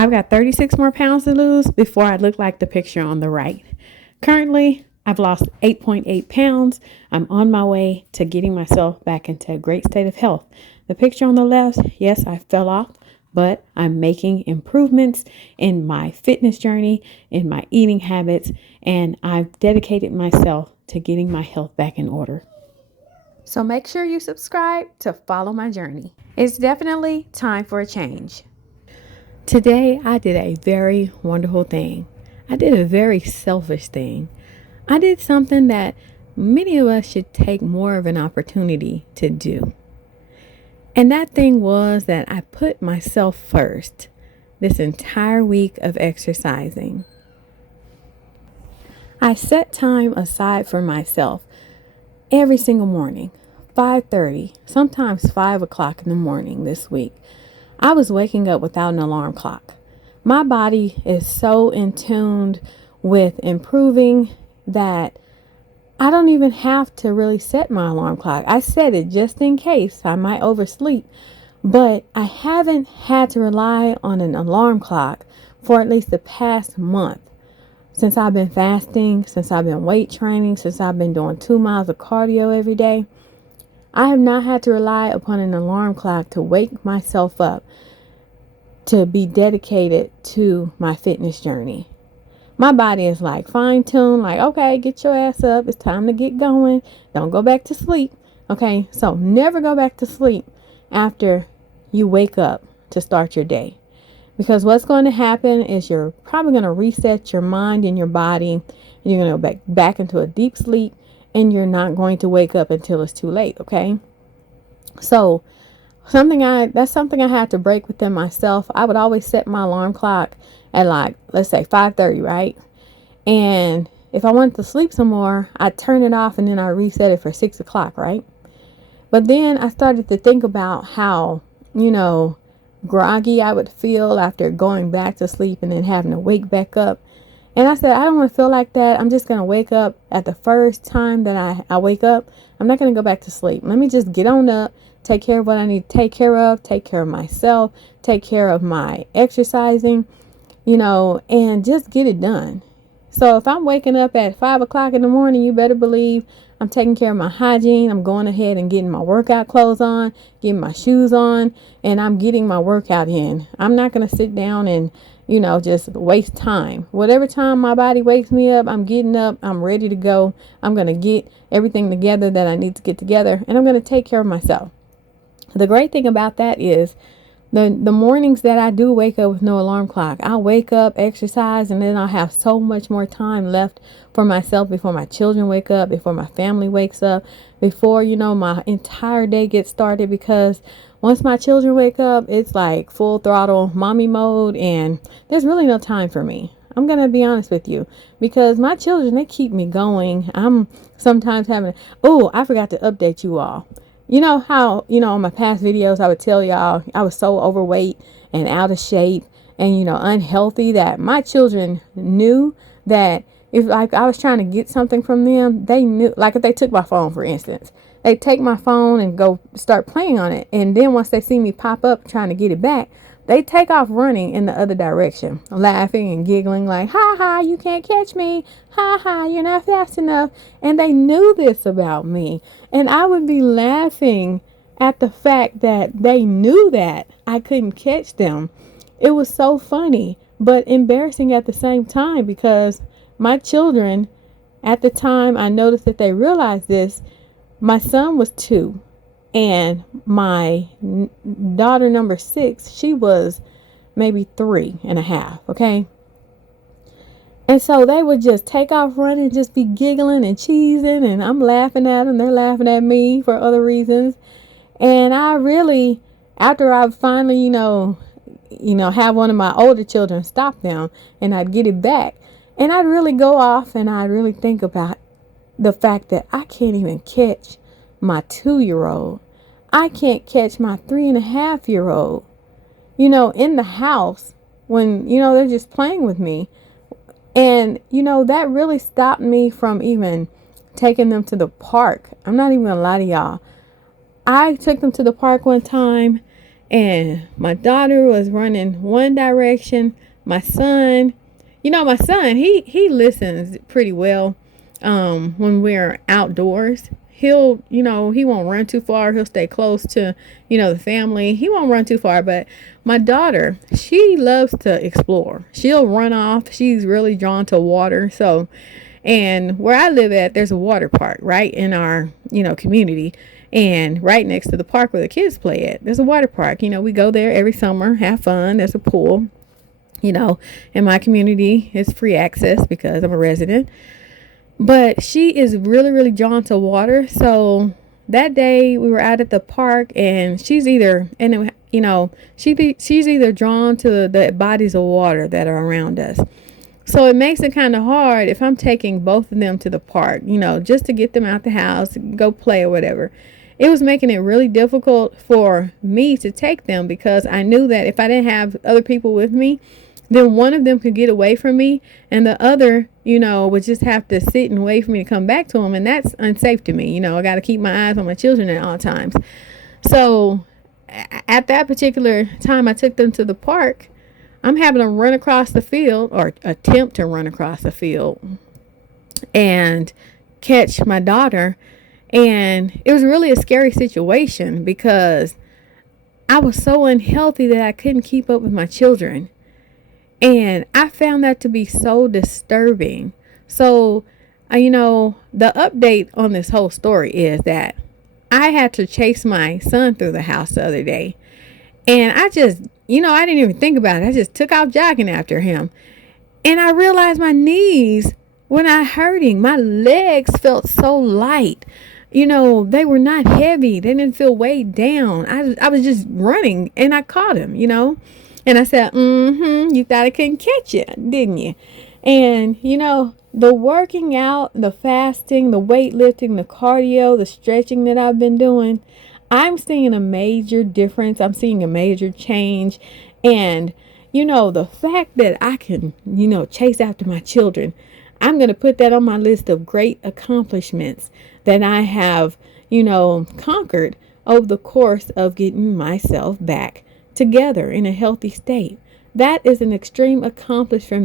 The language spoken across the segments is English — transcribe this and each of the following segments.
I've got 36 more pounds to lose before I look like the picture on the right. Currently, I've lost 8.8 pounds. I'm on my way to getting myself back into a great state of health. The picture on the left, yes, I fell off, but I'm making improvements in my fitness journey, in my eating habits, and I've dedicated myself to getting my health back in order. So make sure you subscribe to follow my journey. It's definitely time for a change. Today, I did a very wonderful thing. I did a very selfish thing. I did something that many of us should take more of an opportunity to do. And that thing was that I put myself first this entire week of exercising. I set time aside for myself every single morning, 5:30, sometimes 5 o'clock in the morning this week. I was waking up without an alarm clock. My body is so in tune with improving that I don't even have to really set my alarm clock. I set it just in case I might oversleep, but I haven't had to rely on an alarm clock for at least the past month. Since I've been fasting, since I've been weight training, since I've been doing 2 miles of cardio every day, I have not had to rely upon an alarm clock to wake myself up to be dedicated to my fitness journey. My body is like fine-tuned, like, okay, get your ass up. It's time to get going. Don't go back to sleep. Okay, so never go back to sleep after you wake up to start your day. Because what's going to happen is you're probably going to reset your mind and your body. And you're going to go back into a deep sleep. And you're not going to wake up until it's too late, okay? So that's something I had to break within myself. I would always set my alarm clock at like, let's say 5:30, right? And if I wanted to sleep some more, I'd turn it off and then I reset it for 6 o'clock, right? But then I started to think about how, groggy I would feel after going back to sleep and then having to wake back up. And I said, I don't want to feel like that. I'm just going to wake up at the first time that I wake up. I'm not going to go back to sleep. Let me just get on up, take care of what I need to take care of myself, take care of my exercising, and just get it done. So if I'm waking up at 5 o'clock in the morning, you better believe I'm taking care of my hygiene. I'm going ahead and getting my workout clothes on, getting my shoes on, and I'm getting my workout in. I'm not going to sit down and just waste time. Whatever time my body wakes me up, I'm getting up, I'm ready to go. I'm going to get everything together that I need to get together, and I'm going to take care of myself. The great thing about that is the mornings that I do wake up with no alarm clock, I'll wake up, exercise, and then I'll have so much more time left for myself before my children wake up, before my family wakes up, before, my entire day gets started, because once my children wake up, it's like full throttle mommy mode, and there's really no time for me. I'm going to be honest with you, because my children, they keep me going. I'm sometimes I forgot to update you all. You know how, on my past videos, I would tell y'all I was so overweight and out of shape and, unhealthy, that my children knew that if like I was trying to get something from them, they knew, like if they took my phone, for instance, they take my phone and go start playing on it. And then once they see me pop up trying to get it back, they take off running in the other direction, laughing and giggling like, ha ha, you can't catch me. Ha ha, you're not fast enough. And they knew this about me. And I would be laughing at the fact that they knew that I couldn't catch them. It was so funny, but embarrassing at the same time, because my children, at the time I noticed that they realized this, my son was 2 and my daughter number 6, she was maybe 3.5. Okay. And so they would just take off running, just be giggling and cheesing, and I'm laughing at them. They're laughing at me for other reasons. And I really, after I finally, have one of my older children stop them and I'd get it back, and I'd really go off and I'd really think about the fact that I can't even catch my 2-year-old. I can't catch my 3.5-year-old, in the house when, they're just playing with me. And, that really stopped me from even taking them to the park. I'm not even gonna lie to y'all. I took them to the park one time And my daughter was running one direction. My son, my son, he listens pretty well when we're outdoors. He won't run too far. He'll stay close to, the family. He won't run too far. But my daughter, she loves to explore. She'll run off. She's really drawn to water. So, and where I live at, there's a water park right in our, community. And right next to the park where the kids play at, there's a water park. We go there every summer, have fun. There's a pool. In my community, it's free access because I'm a resident. But she is really, really drawn to water. So that day we were out at the park, and she's either drawn to the bodies of water that are around us. So it makes it kind of hard if I'm taking both of them to the park, just to get them out the house, go play or whatever. It was making it really difficult for me to take them because I knew that if I didn't have other people with me, then one of them could get away from me and the other, would just have to sit and wait for me to come back to them. And that's unsafe to me. I got to keep my eyes on my children at all times. So at that particular time I took them to the park, I'm having to run across the field or attempt to run across the field and catch my daughter. And it was really a scary situation because I was so unhealthy that I couldn't keep up with my children. And I found that to be so disturbing. So, the update on this whole story is that I had to chase my son through the house the other day. And I just, I didn't even think about it. I just took off jogging after him. And I realized my knees were not hurting. My legs felt so light. They were not heavy. They didn't feel weighed down. I was just running and I caught him, And I said, you thought I couldn't catch you, didn't you? And, the working out, the fasting, the weightlifting, the cardio, the stretching that I've been doing, I'm seeing a major difference. I'm seeing a major change. And, the fact that I can, chase after my children, I'm going to put that on my list of great accomplishments that I have, conquered over the course of getting myself back together in a healthy state. That is an extreme accomplishment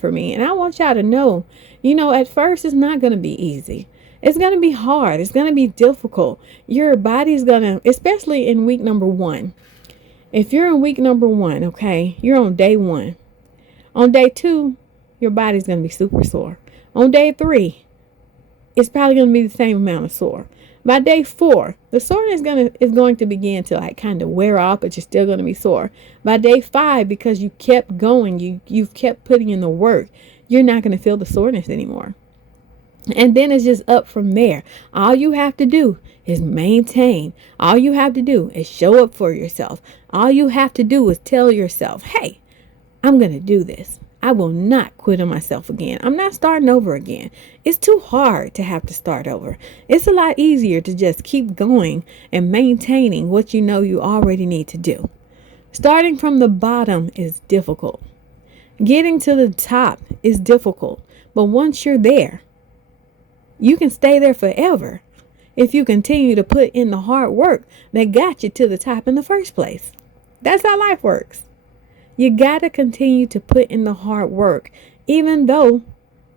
for me. And I want y'all to know, at first it's not going to be easy. It's going to be hard. It's going to be difficult. Your body's going to, especially in week number 1. If you're in week number 1, okay, you're on day 1. On day 2, your body's going to be super sore. On day 3, it's probably going to be the same amount of sore. By day 4, the soreness is going to begin to kind of wear off, but you're still going to be sore. By day 5, because you kept going, you've kept putting in the work, you're not going to feel the soreness anymore. And then it's just up from there. All you have to do is maintain. All you have to do is show up for yourself. All you have to do is tell yourself, hey, I'm going to do this. I will not quit on myself again. I'm not starting over again. It's too hard to have to start over. It's a lot easier to just keep going and maintaining what you know you already need to do. Starting from the bottom is difficult. Getting to the top is difficult. But once you're there, you can stay there forever if you continue to put in the hard work that got you to the top in the first place. That's how life works. You got to continue to put in the hard work, even though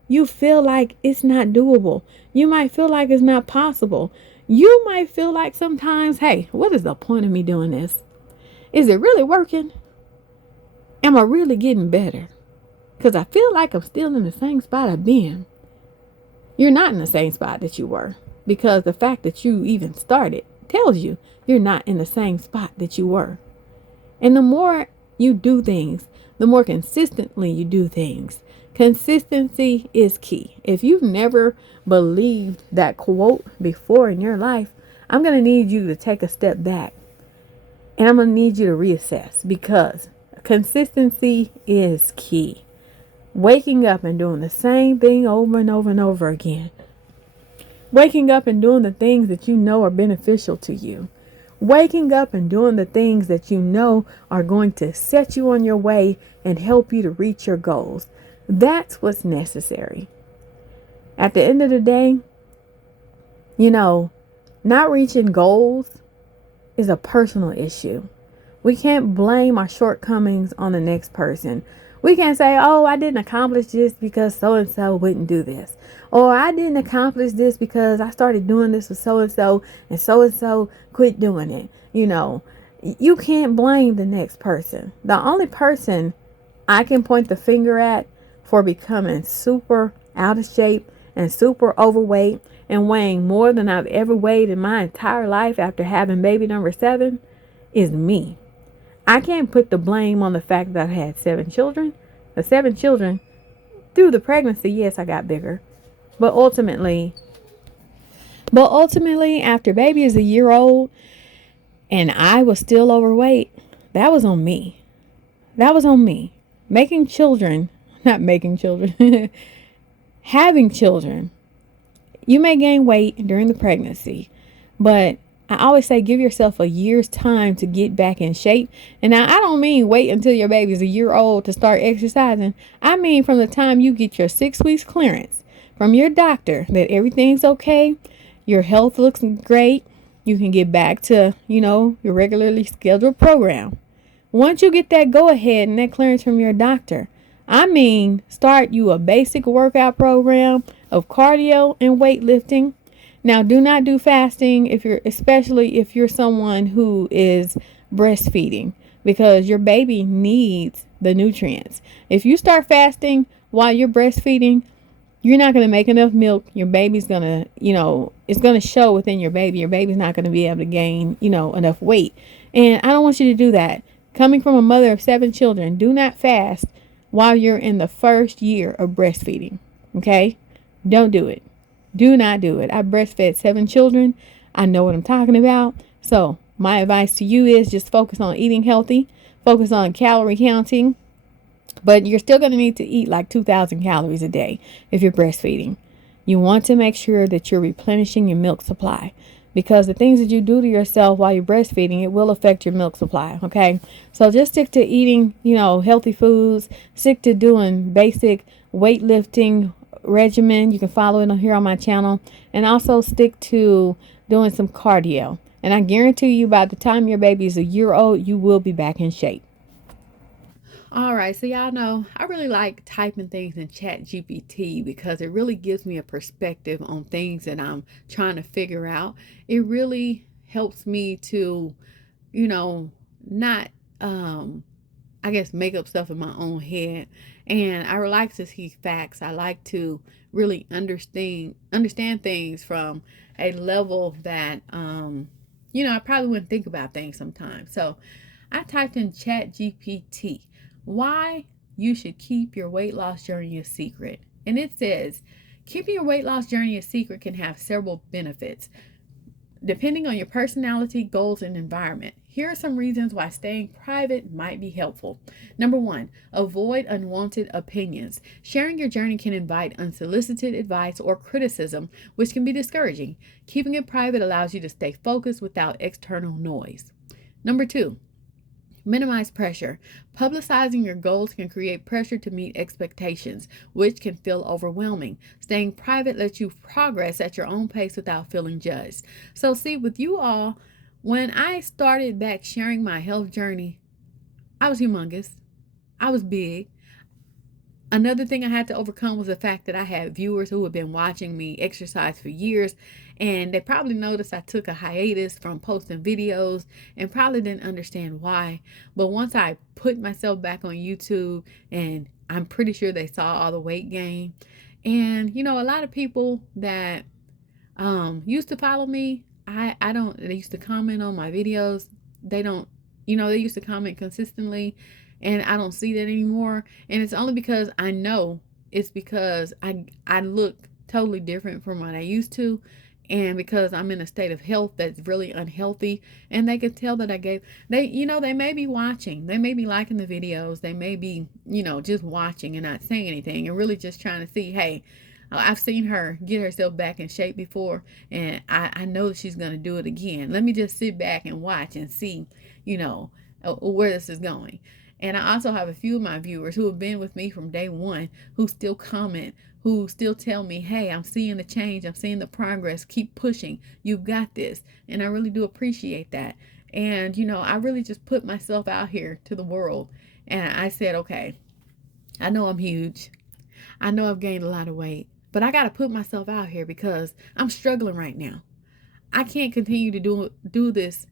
you feel like it's not doable. You might feel like it's not possible. You might feel like sometimes, hey, what is the point of me doing this? Is it really working? Am I really getting better? Because I feel like I'm still in the same spot I've been. You're not in the same spot that you were, because the fact that you even started tells you you're not in the same spot that you were. And the more you do things, the more consistently you do things. Consistency is key. If you've never believed that quote before in your life, I'm going to need you to take a step back and I'm going to need you to reassess, because consistency is key. Waking up and doing the same thing over and over and over again. Waking up and doing the things that you know are beneficial to you. Waking up and doing the things that you know are going to set you on your way and help you to reach your goals. That's what's necessary. At the end of the day, not reaching goals is a personal issue. We can't blame our shortcomings on the next person. We can't say, oh, I didn't accomplish this because so and so wouldn't do this. Or I didn't accomplish this because I started doing this with so and so quit doing it. You can't blame the next person. The only person I can point the finger at for becoming super out of shape and super overweight and weighing more than I've ever weighed in my entire life after having baby number 7 is me. I can't put the blame on the fact that I had 7 children. The 7 children, through the pregnancy, yes, I got bigger. But ultimately, after baby is a year old and I was still overweight, that was on me. That was on me. Having children, you may gain weight during the pregnancy, but I always say give yourself a year's time to get back in shape. And now I don't mean wait until your baby's a year old to start exercising. I mean from the time you get your 6 weeks clearance from your doctor that everything's okay, your health looks great, you can get back to, your regularly scheduled program. Once you get that go ahead and that clearance from your doctor, start you a basic workout program of cardio and weightlifting. Now, do not do fasting especially if you're someone who is breastfeeding, because your baby needs the nutrients. If you start fasting while you're breastfeeding, you're not going to make enough milk. Your baby's going to, it's going to show within your baby. Your baby's not going to be able to gain, enough weight. And I don't want you to do that. Coming from a mother of 7 children, do not fast while you're in the first year of breastfeeding. Okay? Don't do it. Do not do it. I breastfed 7 children. I know what I'm talking about. So my advice to you is just focus on eating healthy. Focus on calorie counting. But you're still going to need to eat like 2,000 calories a day if you're breastfeeding. You want to make sure that you're replenishing your milk supply, because the things that you do to yourself while you're breastfeeding, it will affect your milk supply. Okay. So just stick to eating, healthy foods, stick to doing basic weightlifting regimen. You can follow it here on my channel, and also stick to doing some cardio. And I guarantee you by the time your baby is a year old, you will be back in shape. All right, so y'all know I really like typing things in ChatGPT because it really gives me a perspective on things that I'm trying to figure out. It really helps me to, not, make up stuff in my own head. And I like to see facts. I like to really understand things from a level that, I probably wouldn't think about things sometimes. So I typed in ChatGPT, why you should keep your weight loss journey a secret. And it says, keeping your weight loss journey a secret can have several benefits, depending on your personality, goals, and environment. Here are some reasons why staying private might be helpful. Number 1, avoid unwanted opinions. Sharing your journey can invite unsolicited advice or criticism, which can be discouraging. Keeping it private allows you to stay focused without external noise. Number 2, minimize pressure. Publicizing your goals can create pressure to meet expectations, which can feel overwhelming. Staying private lets you progress at your own pace without feeling judged. So see, with you all, when I started back sharing my health journey, I was humongous. I was big. Another thing I had to overcome was the fact that I had viewers who had been watching me exercise for years, and they probably noticed I took a hiatus from posting videos and probably didn't understand why. But once I put myself back on YouTube, and I'm pretty sure they saw all the weight gain. And, a lot of people that used to follow me, they used to comment on my videos. They don't, they used to comment consistently. And I don't see that anymore. And it's only because I know it's because I look totally different from what I used to. And because I'm in a state of health that's really unhealthy. And they could tell that they may be watching. They may be liking the videos. They may be, just watching and not saying anything. And really just trying to see, hey, I've seen her get herself back in shape before. And I know that she's going to do it again. Let me just sit back and watch and see, where this is going. And I also have a few of my viewers who have been with me from day one, who still comment, who still tell me, hey, I'm seeing the change. I'm seeing the progress. Keep pushing. You've got this. And I really do appreciate that. And, I really just put myself out here to the world. And I said, okay, I know I'm huge. I know I've gained a lot of weight, but I got to put myself out here because I'm struggling right now. I can't continue to do this,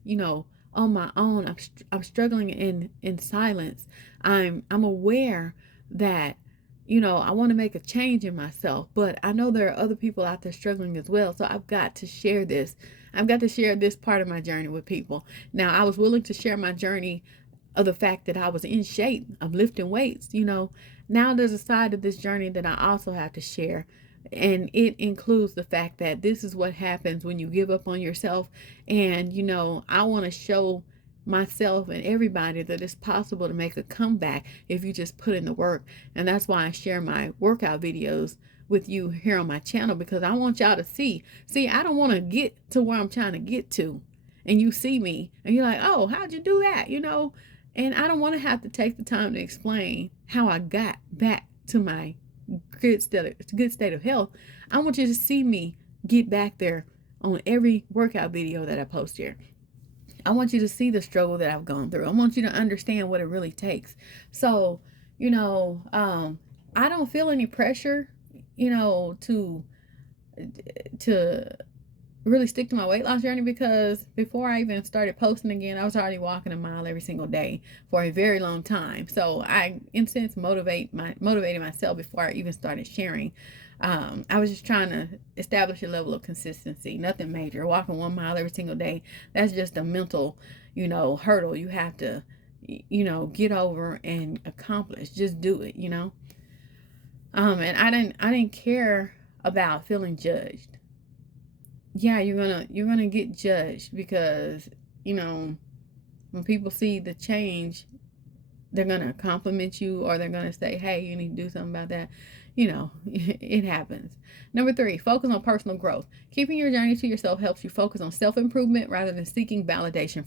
on my own. I'm struggling in silence. I'm aware that I want to make a change in myself, but I know there are other people out there struggling as well. So I've got to share this. I've got to share this part of my journey with people. Now, I was willing to share my journey of the fact that I was in shape of lifting weights. Now there's a side of this journey that I also have to share, and it includes the fact that this is what happens when you give up on yourself. And I want to show myself and everybody that it's possible to make a comeback if you just put in the work. And that's why I share my workout videos with you here on my channel, because I want y'all to see. I don't want to get to where I'm trying to get to and you see me and you're like, oh, how'd you do that? And I don't want to have to take the time to explain how I got back to my good state of health. I want you to see me get back there on every workout video that I post here. I want you to see the struggle that I've gone through. I want you to understand what it really takes. So, I don't feel any pressure, to really stick to my weight loss journey, because before I even started posting again, I was already walking a mile every single day for a very long time. So I, in a sense, motivated myself before I even started sharing. I was just trying to establish a level of consistency, nothing major. Walking 1 mile every single day, that's just a mental, hurdle you have to, get over and accomplish. Just do it, and I didn't care about feeling judged. Yeah, you're gonna get judged because, when people see the change, they're gonna compliment you, or they're gonna say, hey, you need to do something about that. It happens. Number 3, focus on personal growth. Keeping your journey to yourself helps you focus on self-improvement rather than seeking validation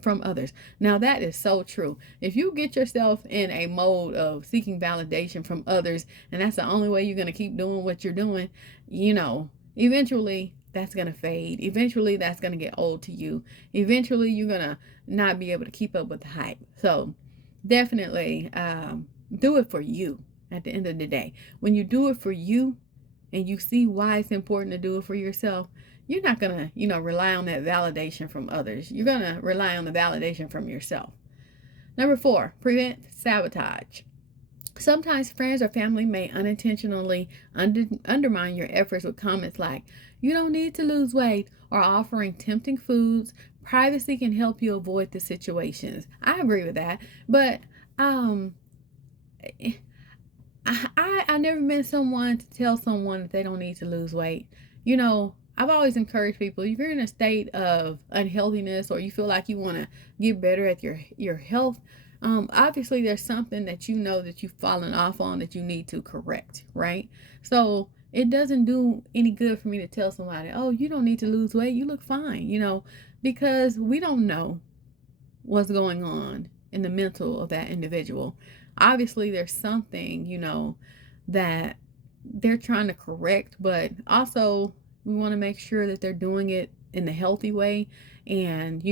from others. Now, that is so true. If you get yourself in a mode of seeking validation from others, and that's the only way you're gonna keep doing what you're doing, eventually that's going to fade. Eventually that's going to get old to you. Eventually you're going to not be able to keep up with the hype. So definitely do it for you at the end of the day. When you do it for you and you see why it's important to do it for yourself, you're not going to, rely on that validation from others. You're going to rely on the validation from yourself. Number 4, prevent sabotage. Sometimes friends or family may unintentionally undermine your efforts with comments like, you don't need to lose weight, or offering tempting foods. Privacy can help you avoid the situations. I agree with that. But I never been someone to tell someone that they don't need to lose weight. I've always encouraged people, if you're in a state of unhealthiness or you feel like you want to get better at your health, obviously there's something that that you've fallen off on that you need to correct, right? So it doesn't do any good for me to tell somebody, oh, you don't need to lose weight, you look fine, because we don't know what's going on in the mental of that individual. Obviously there's something, that they're trying to correct, but also we want to make sure that they're doing it in a healthy way, and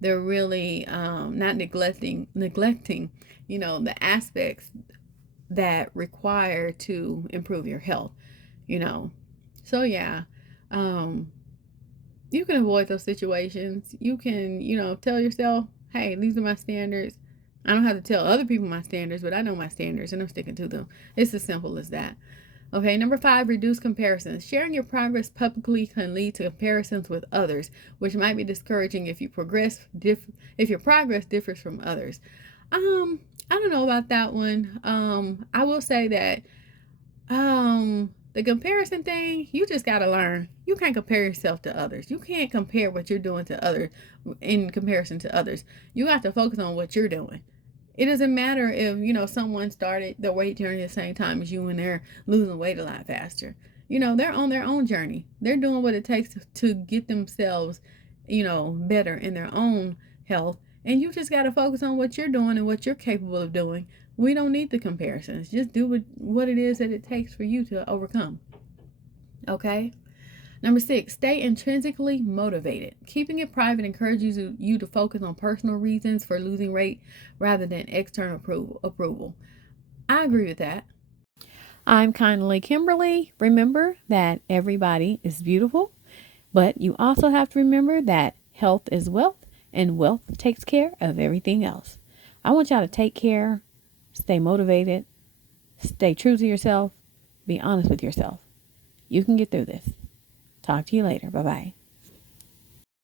they're really not neglecting the aspects that require to improve your health. So yeah, you can avoid those situations. You can tell yourself, hey, these are my standards. I don't have to tell other people my standards, but I know my standards and I'm sticking to them. It's as simple as that. Okay, number 5, reduce comparisons. Sharing your progress publicly can lead to comparisons with others, which might be discouraging if your progress differs from others. I don't know about that one. I will say that the comparison thing, you just got to learn. You can't compare yourself to others. You can't compare what you're doing to others in comparison to others. You have to focus on what you're doing. It doesn't matter if, someone started the weight journey at the same time as you and they're losing weight a lot faster. They're on their own journey. They're doing what it takes to get themselves, better in their own health. And you just got to focus on what you're doing and what you're capable of doing. We don't need the comparisons. Just do what it is that it takes for you to overcome. Okay? Number 6, stay intrinsically motivated. Keeping it private encourages you to focus on personal reasons for losing weight rather than external approval. I agree with that. I'm kindly Kimberly. Remember that everybody is beautiful, but you also have to remember that health is wealth and wealth takes care of everything else. I want y'all to take care, stay motivated, stay true to yourself, be honest with yourself. You can get through this. Talk to you later. Bye bye.